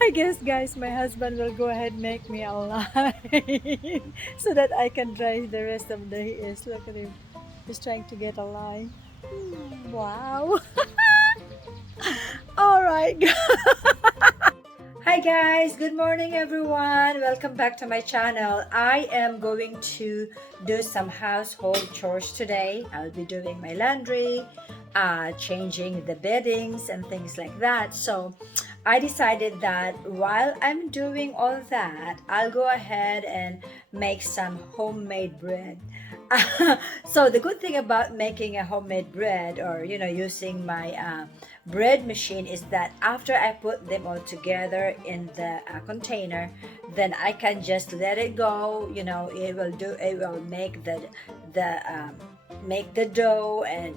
I guess, guys, my husband will go ahead and make me a line so that I can dry the rest of the day. Is look at him, he's trying to get a line. Wow. All right. Hi guys, good morning everyone. Welcome back to my channel. I am going to do some household chores today. I'll be doing my laundry, changing the beddings and things like that. So I decided that while I'm doing all that, I'll go ahead and make some homemade bread. So the good thing about making a homemade bread, or using my bread machine, is that after I put them all together in the container, then I can just let it go. It will make the make the dough and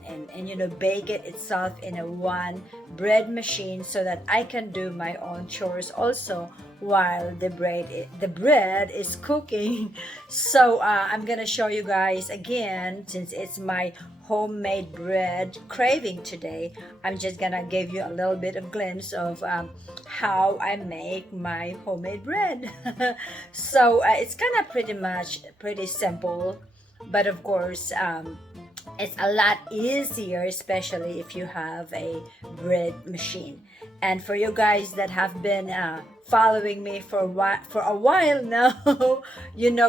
bake it itself in a one bread machine, so that I can do my own chores also while the bread is cooking. So I'm gonna show you guys again, since it's my homemade bread craving today. I'm just gonna give you a little bit of glimpse of how I make my homemade bread. So it's kind of pretty simple, but of course it's a lot easier, especially if you have a bread machine. And for you guys that have been following me for a while now,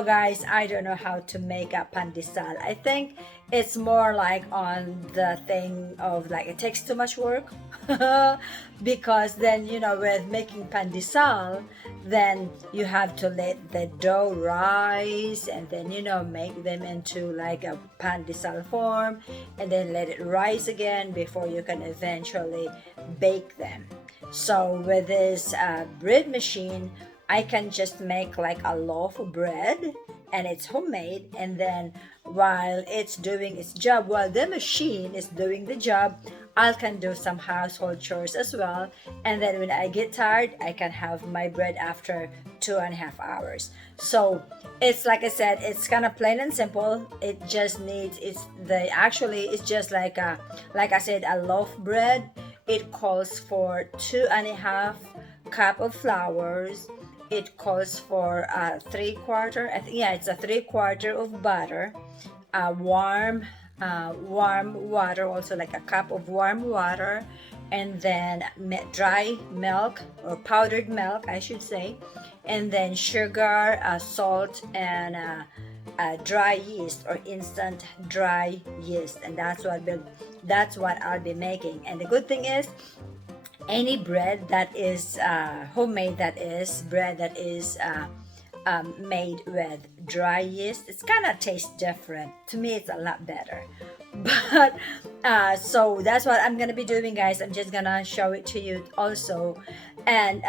guys, I don't know how to make a pandesal. I think it's more like on the thing of like it takes too much work. Because then with making pandesal, then you have to let the dough rise, and then make them into like a pandesal form, and then let it rise again before you can eventually bake them. So with this bread machine, I can just make like a loaf of bread, and it's homemade. And then while it's doing its job, while the machine is doing the job, I can do some household chores as well. And then when I get tired, I can have my bread after 2.5 hours. So it's like I said, it's kind of plain and simple. It just needs it's just like I said, a loaf bread. It calls for 2.5 cup of flours. It calls for it's a 3/4 of butter, warm water, also like a cup of warm water, and then dry milk, or powdered milk I should say, and then sugar, salt, and dry yeast, or instant dry yeast. And that's what I'll be making. And the good thing is, any bread that is homemade, that is bread that is made with dry yeast, it's kind of tastes different. To me, it's a lot better. But so that's what I'm gonna be doing, guys. I'm just gonna show it to you also. And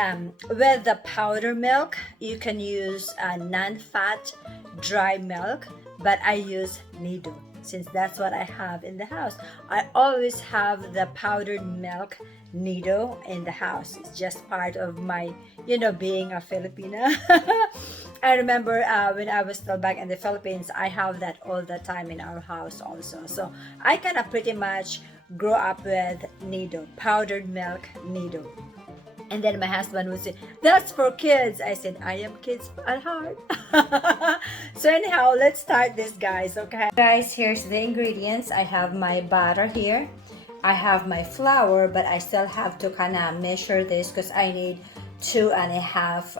with the powder milk, you can use non-fat dry milk, but I use nido, since that's what I have in the house. I always have the powdered milk nido in the house. It's just part of my, being a Filipina. I remember when I was still back in the Philippines, I have that all the time in our house also. So I kind of pretty much grew up with nido, powdered milk nido. And then my husband would say, "That's for kids." I said, "I am kids at heart." So anyhow, let's start this, guys. Okay, guys, here's the ingredients. I have my butter here. I have my flour, but I still have to kind of measure this because I need 2.5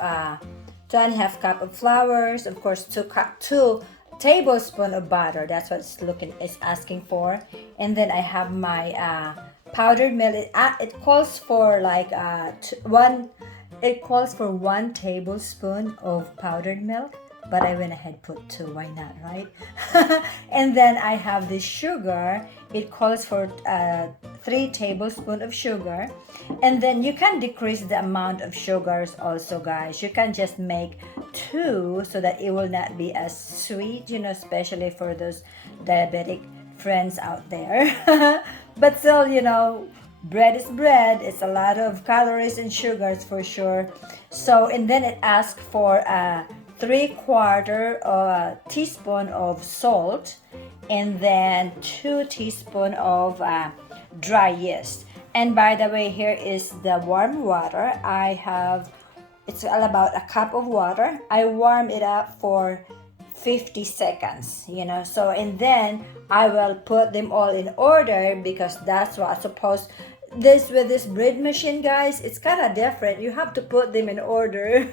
cup of flours. Of course, 2 tablespoon of butter. That's what it's asking for. And then I have my powdered milk. It calls for like one. It calls for 1 tablespoon of powdered milk, but I went ahead put 2. Why not, right? And then I have this sugar. It calls for 3 tablespoons of sugar. And then you can decrease the amount of sugars also, guys. You can just make 2 so that it will not be as sweet, especially for those diabetic friends out there. But still, bread is bread. It's a lot of calories and sugars for sure. So, and then it asks for a 3/4 teaspoon of salt, and then 2 teaspoons of dry yeast. And by the way, here is the warm water. I have It's all about a cup of water. I warm it up for 50 seconds, you know. So, and then I will put them all in order because that's what I'm supposed. This with this bread machine, guys, it's kind of different. You have to put them in order.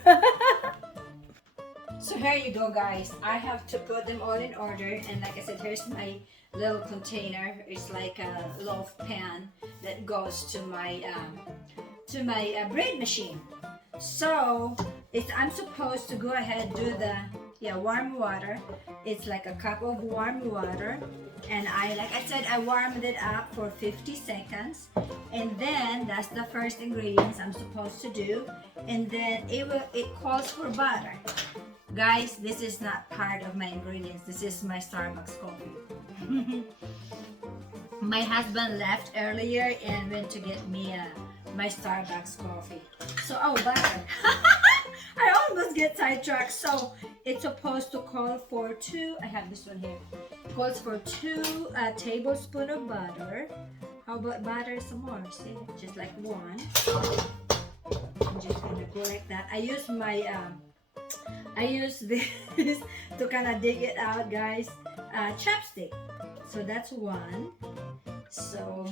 So here you go, guys. I have to put them all in order, and like I said, here's my little container. It's like a loaf pan that goes to my bread machine. So I'm supposed to go ahead do the warm water. It's like a cup of warm water, and like I said, I warmed it up for 50 seconds, and then that's the first ingredients I'm supposed to do, and then it calls for butter. Guys, this is not part of my ingredients. This is my Starbucks coffee. My husband left earlier and went to get me my Starbucks coffee. So, butter. I almost get sidetracked. So, it's supposed to call for I have this one here. It calls for 2 tablespoons of butter. How about butter some more? See, just like 1. I'm just gonna go like that. I use this to kind of dig it out, guys. Chopstick. So that's 1. So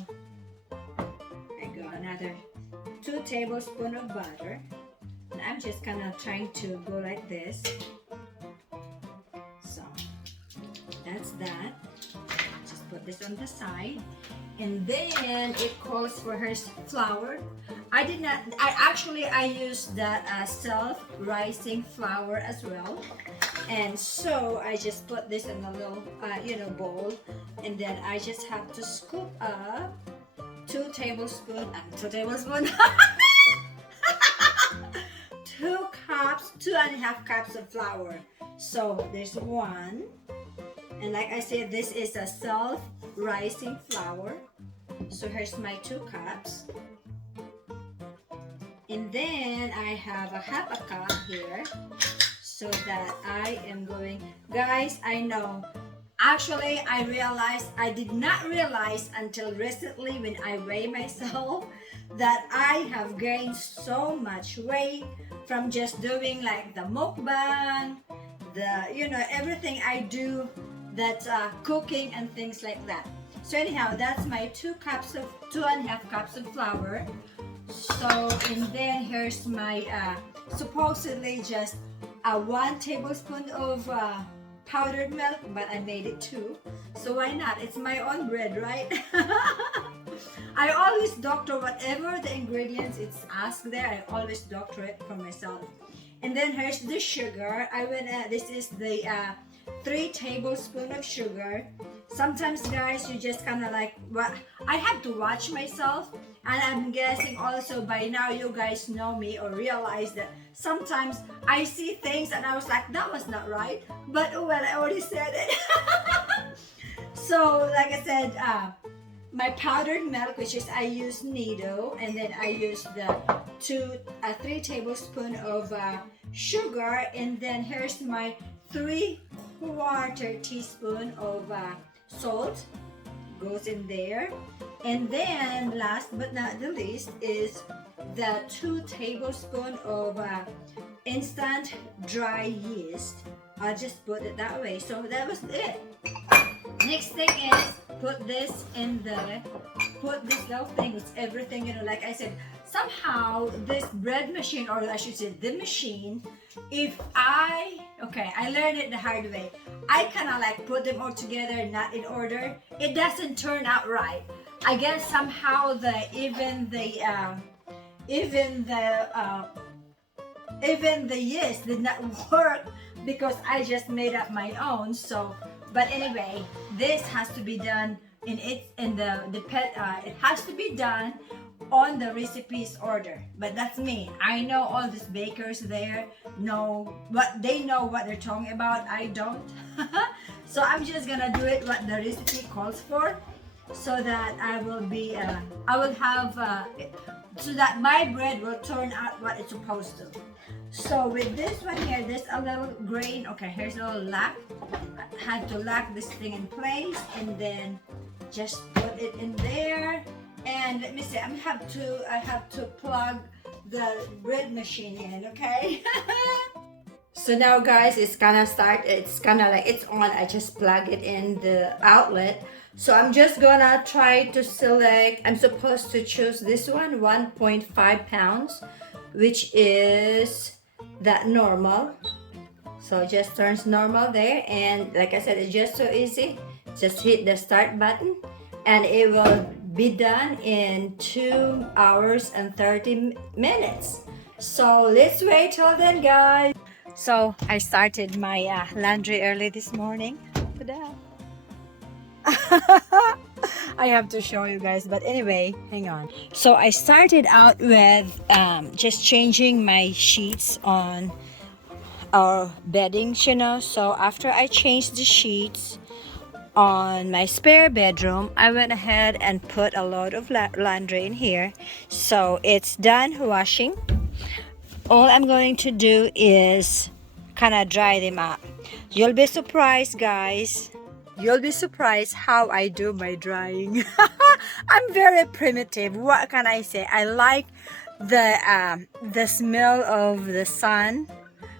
I got another 2 tablespoons of butter. And I'm just kind of trying to go like this. So that's that. Just put this on the side. And then it calls for her flour. I used that self-rising flour as well. And so I just put this in a little, bowl. And then I just have to scoop up 2 tablespoons, 2.5 cups of flour. So there's 1. And like I said, this is a self-rising flour. So here's my 2 cups. And then I have a half a cup here. So that I am going, guys, I know. Actually, I did not realize until recently when I weigh myself that I have gained so much weight from just doing like the mukbang, everything I do, that's cooking and things like that. So anyhow, that's my 2.5 cups of flour. So, and then here's my supposedly just 1 tablespoon of powdered milk, but I made it 2. So why not? It's my own bread, right? I always doctor whatever the ingredients it's asked there. I always doctor it for myself. And then here's the sugar. This is the 3 tablespoons of sugar. Sometimes, guys, you just kind of like, I have to watch myself, and I'm guessing also by now you guys know me or realize that sometimes I see things and I was like, that was not right, but I already said it. So like I said, my powdered milk, which is I use Nido, and then I use the 3 tablespoons of sugar, and then here's my 3/4 teaspoon of salt goes in there. And then last but not the least is the 2 tablespoons of instant dry yeast. I'll just put it that way. So that was it. Next thing is put this little thing with everything, like I said, somehow this bread machine, or I should say the machine, I learned it the hard way. I kind of like put them all together, not in order. It doesn't turn out right. I guess somehow even the yeast did not work because I just made up my own. So, but anyway, this has to be done it has to be done on the recipes order. But that's me. I know all these bakers there know what they're talking about. I don't. So I'm just gonna do it what the recipe calls for, so that so that my bread will turn out what it's supposed to. So with this one here, there's a little grain. Okay, here's a little lock. I had to lock this thing in place, and then just put it in there. And let me see, I have to plug the bread machine in, okay? So now guys, it's gonna start, it's gonna like, it's on, I just plug it in the outlet. So I'm just gonna try to select, I'm supposed to choose this one, 1.5 pounds, which is that normal. So it just turns normal there, and like I said, it's just so easy. Just hit the start button and it will be done in 2 hours and 30 minutes. So let's wait till then, guys. So I started my laundry early this morning. Ta-da. I have to show you guys, but anyway, hang on. So I started out with just changing my sheets on our beddings, you know. So after I changed the sheets on my spare bedroom, I went ahead and put a load of laundry in here. So it's done washing. All I'm going to do is kind of dry them up. You'll be surprised, guys. You'll be surprised how I do my drying. I'm very primitive. What can I say? I like the smell of the sun.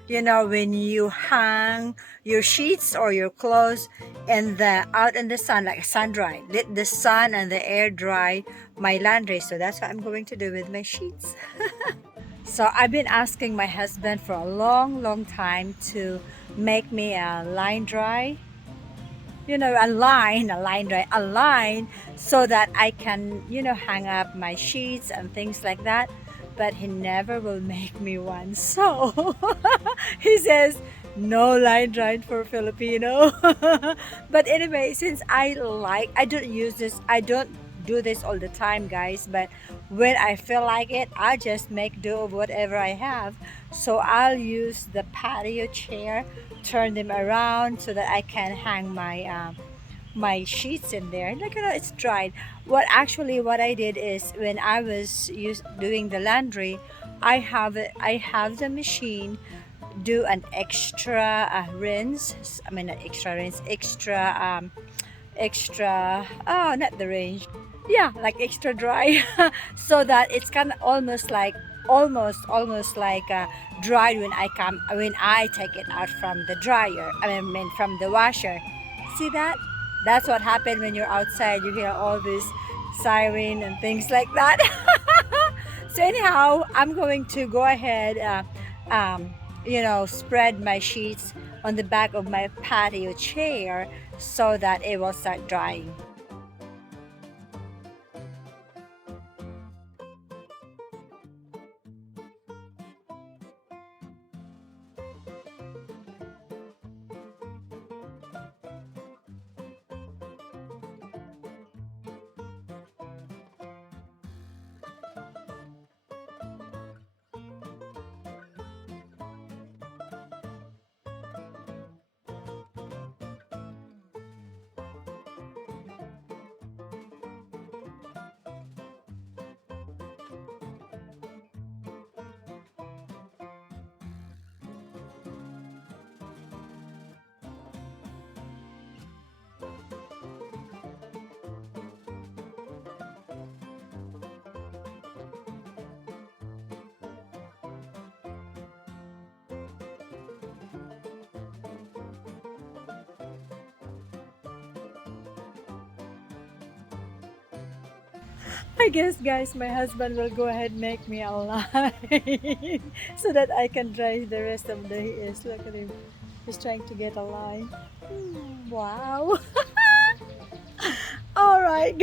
You know, when you hang your sheets or your clothes out in the sun, like sun dry. Let the sun and the air dry my laundry. So that's what I'm going to do with my sheets. So I've been asking my husband for a long time to make me a line dry. You know, a line so that I can, you know, hang up my sheets and things like that. But he never will make me one. So he says, no line drying for Filipino. But anyway, since I don't do this all the time, guys, but when I feel like it, I just make do of whatever I have. So I'll use the patio chair, turn them around so that I can hang my sheets in there. Look at it's dried. What I did is, when I was doing the laundry, I have the machine do an extra rinse. I mean, not extra rinse, extra, oh, not the range, yeah, like extra dry. So that it's kind of almost like dried when I take it out from the dryer, I mean from the washer. See that? That's what happened when you're outside. You hear all this siren and things like that. So anyhow, I'm going to go ahead, you know, spread my sheets on the back of my patio chair so that it will start drying. I guess, guys, my husband will go ahead and make me a line so that I can dry the rest of the hairs. Look at him. He's trying to get a line. Wow. All right.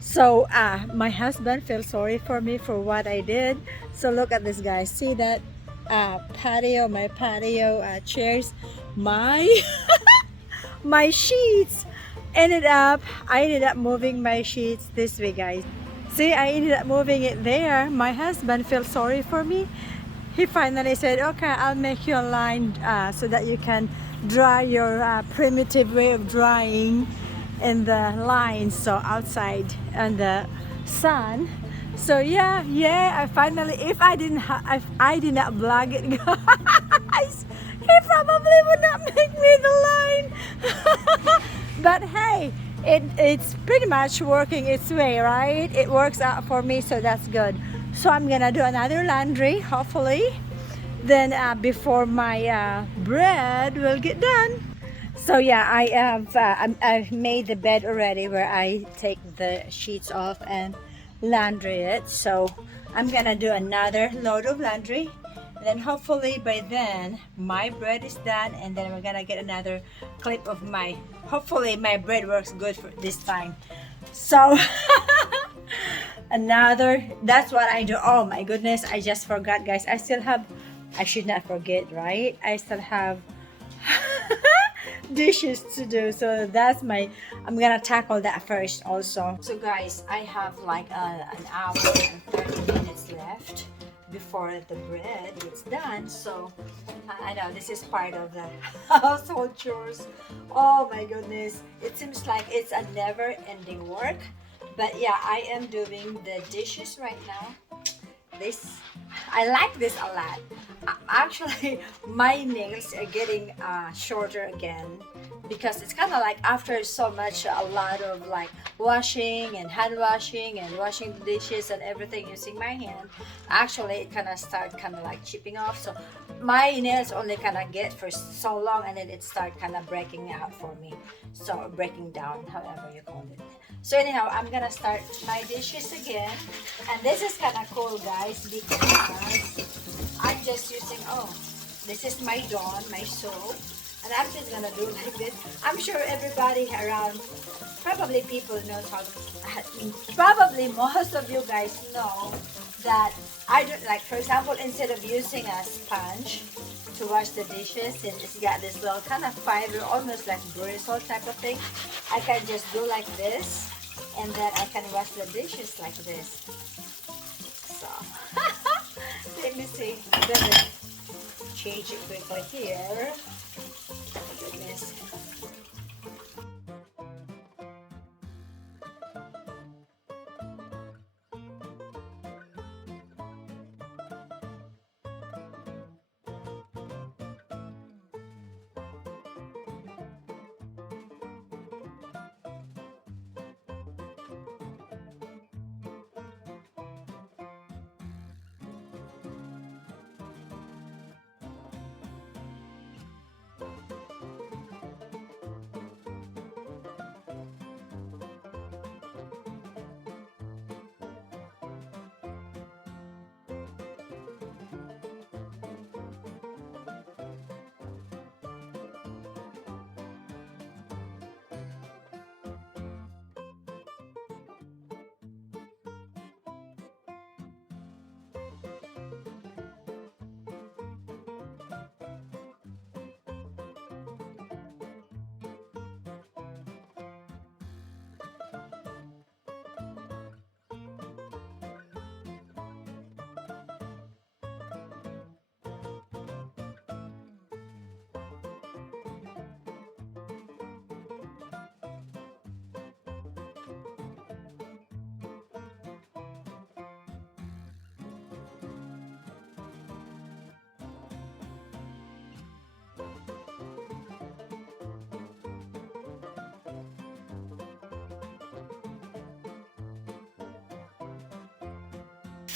So my husband feels sorry for me for what I did. So look at this, guys. See that my patio chairs, my my sheets I ended up moving my sheets this way, guys. See, I ended up moving it there. My husband felt sorry for me. He finally said, okay, I'll make you a line so that you can dry your primitive way of drying in the lines, so outside in the sun. So yeah, I finally, if I did not vlog it, guys, he probably would not make me the line. But hey, it's pretty much working its way, right? It works out for me, so that's good. So I'm gonna do another laundry, hopefully. Then before my bread will get done. So yeah, I've made the bed already where I take the sheets off and laundry it. So I'm gonna do another load of laundry. Then hopefully by then my bread is done, and then we're gonna get another clip of my, hopefully my bread works good for this time. So another, that's what I do. Oh my goodness, I just forgot, guys. I still have, I should not forget, right? I still have dishes to do, so that's my, I'm gonna tackle that first also. So guys, I have like an hour and 30 minutes left before the bread gets done. So I know this is part of the household chores. Oh my goodness, it seems like it's a never-ending work. But yeah, I am doing the dishes right now. This, I like this a lot. Actually, my nails are getting shorter again, because it's kind of like after so much, a lot of like washing and hand washing and washing the dishes and everything using my hand, actually it kind of start kind of like chipping off. So my nails only kind of get for so long, and then it start kind of breaking out for me. So breaking down, however you call it. So anyhow, I'm gonna start my dishes again, and this is kind of cool, guys, because I'm just using, oh, this is my Dawn, my soap, and I'm just gonna do like this. I'm sure everybody around, probably people knows how, probably most of you guys know that I do, like for example, instead of using a sponge to wash the dishes, and it's got this little kind of fiber, almost like bristle type of thing, I can just do like this, and then I can wash the dishes like this. So let me see, I'm gonna change it quickly here. Oh my goodness.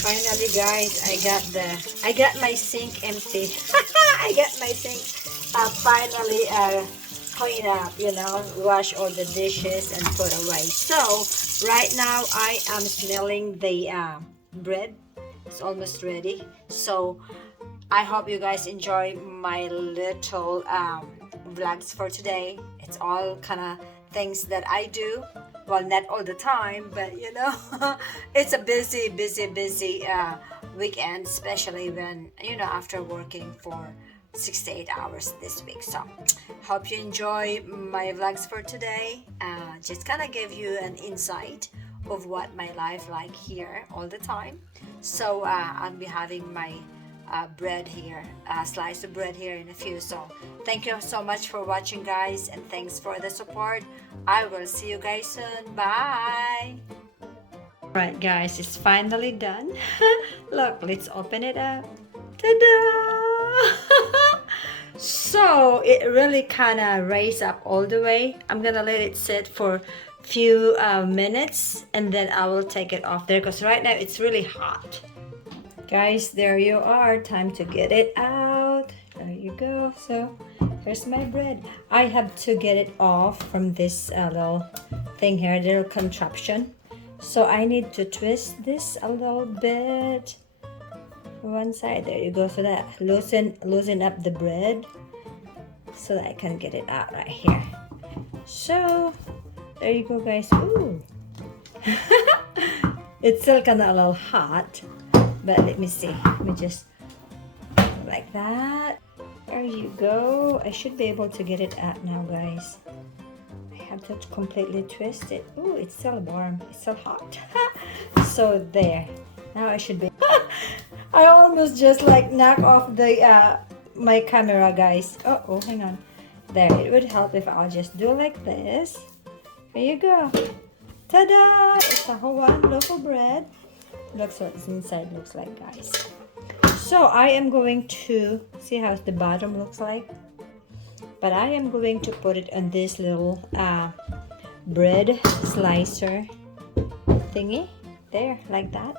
Finally, guys, I got my sink empty. I got my sink finally clean up, you know, wash all the dishes and put away. So right now I am smelling the bread. It's almost ready. So I hope you guys enjoy my little vlogs for today. It's all kind of things that I do. Well, not all the time, but you know, it's a busy weekend, especially when, you know, after working for 6 to 8 hours this week. So hope you enjoy my vlogs for today. Just kind of give you an insight of what my life like here all the time. So I'll be having my bread here, slice of bread here in a few. So thank you so much for watching, guys, and thanks for the support. I will see you guys soon. Bye. Right, guys, it's finally done. Look, let's open it up. Ta-da! So it really kind of raised up all the way. I'm gonna let it sit for few minutes, and then I will take it off there, because right now it's really hot. Guys, there you are. Time to get it out. There you go. So here's my bread. I have to get it off from this little thing here, little contraption. So I need to twist this a little bit. One side. There you go. So that loosen up the bread, so that I can get it out right here. So there you go, guys. Ooh. It's still kind of a little hot, but let me see. Let me just like that. There you go. I should be able to get it out now, guys. I have to completely twist it. Ooh, it's still warm. It's still hot. So there. Now I should be. I almost just like knock off the my camera, guys. Oh, hang on. There, it would help if I'll just do like this. There you go. Ta-da! It's a Hawaiian loaf of bread. Looks what it's inside looks like, guys. So I am going to see how the bottom looks like. But I am going to put it on this little bread slicer thingy. There, like that.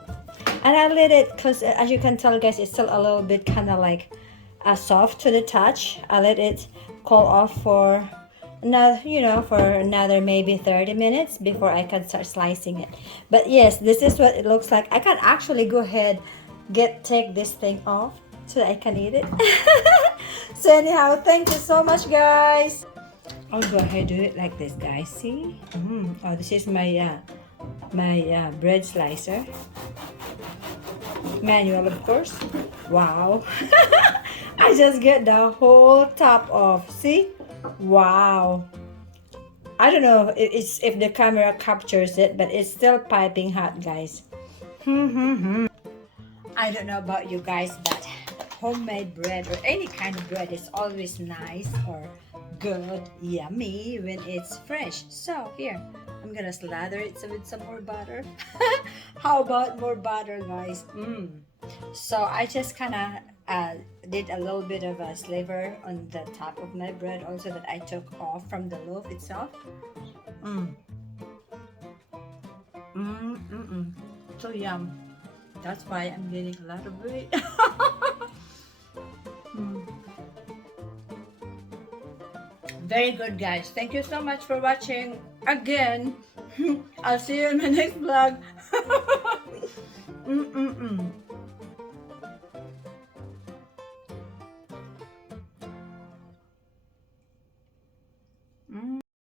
And I let it, because as you can tell, guys, it's still a little bit kind of like soft to the touch. I let it cool off for another, for another maybe 30 minutes before I can start slicing it. But yes, this is what it looks like. I can actually go ahead take this thing off so that I can eat it. So anyhow, thank you so much, guys. I'll go ahead and do it like this, guys. See? Oh, this is my bread slicer. Manual, of course. Wow. I just get the whole top off. See? Wow. I don't know if the camera captures it, but it's still piping hot, guys. I don't know about you guys, but homemade bread or any kind of bread is always nice or good, yummy when it's fresh. So here, I'm gonna slather it with some more butter. How about more butter, guys? So I just kind of did a little bit of a sliver on the top of my bread also that I took off from the loaf itself. So yum. That's why I'm gaining a lot of weight. Very good, guys. Thank you so much for watching again. I'll see you in my next vlog.